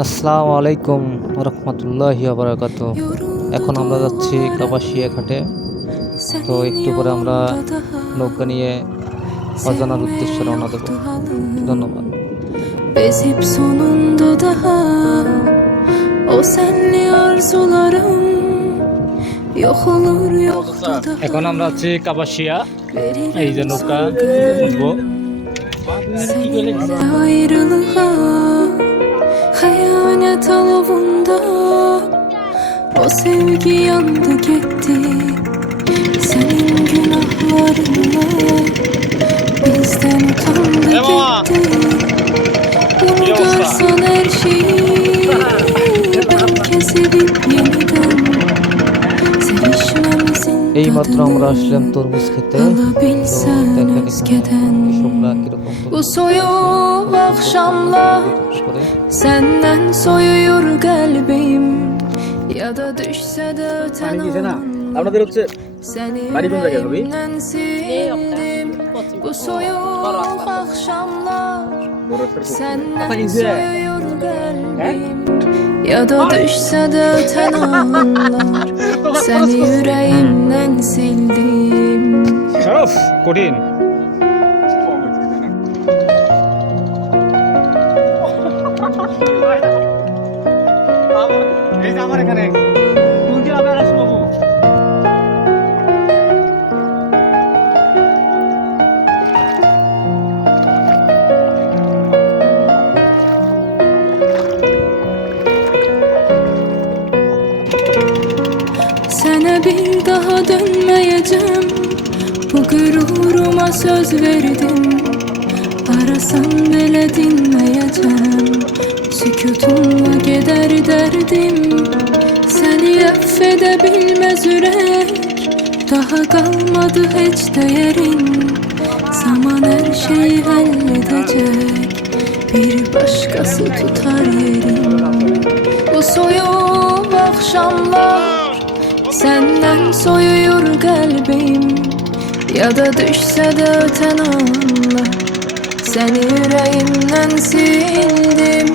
আসসালামু আলাইকুম রহমতুল্লাহি ওয়া বারাকাতুহু। এখন আমরা যাচ্ছি কাপাসিয়া ঘাটে। তো একটু পরে আমরা নৌকা নিয়ে অজানার উদ্দেশ্যে রওনা দেব। ধন্যবাদ। Bezip sonunda daha o senli arzularım yok olur yoktu daha. এখন আমরা আছি কাপাসিয়া, এই যে নৌকা উঠবো। Seninle ayrılığa hayalet alovunda o sevgi yandı gitti. Senin günahlarınla bizden utandı gitti. Unutursan her şeyi ben kesip yeniden sevişmemizin এইমাত্র আমরা tadını আসলাম তরমুজ খেতে। তো alabilsen দেখেন özgeden. কৃষকরা কিরকম Bu soyuk akşamlar senden soyuyor kalbim ya da düşse de öten আপনাদের হচ্ছে seni বাড়ি কোন জায়গায় হবে? yüreğimden sildim. Bu soyuk akşamlar senden soyuyor kalbim ya da düşse de öten anlar seni yüreğimden sildim. Of কঠিন। এই যে আমার এখানে কোন কি আবার আসবো বাবু Sana bir daha dönmeyeceğim. Bu gururuma söz verdim. Arasan bile dinmeyeceğim. Sükutunla gider derdim. Seni affedebilmez yürek. Daha kalmadı hiç değerin. Zaman her şeyi halledecek. Bir başkası tutar yerin. Bu soyuk akşamlar senden soyuyor kalbim ya da düşse de öten anlar seni yüreğimden sildim.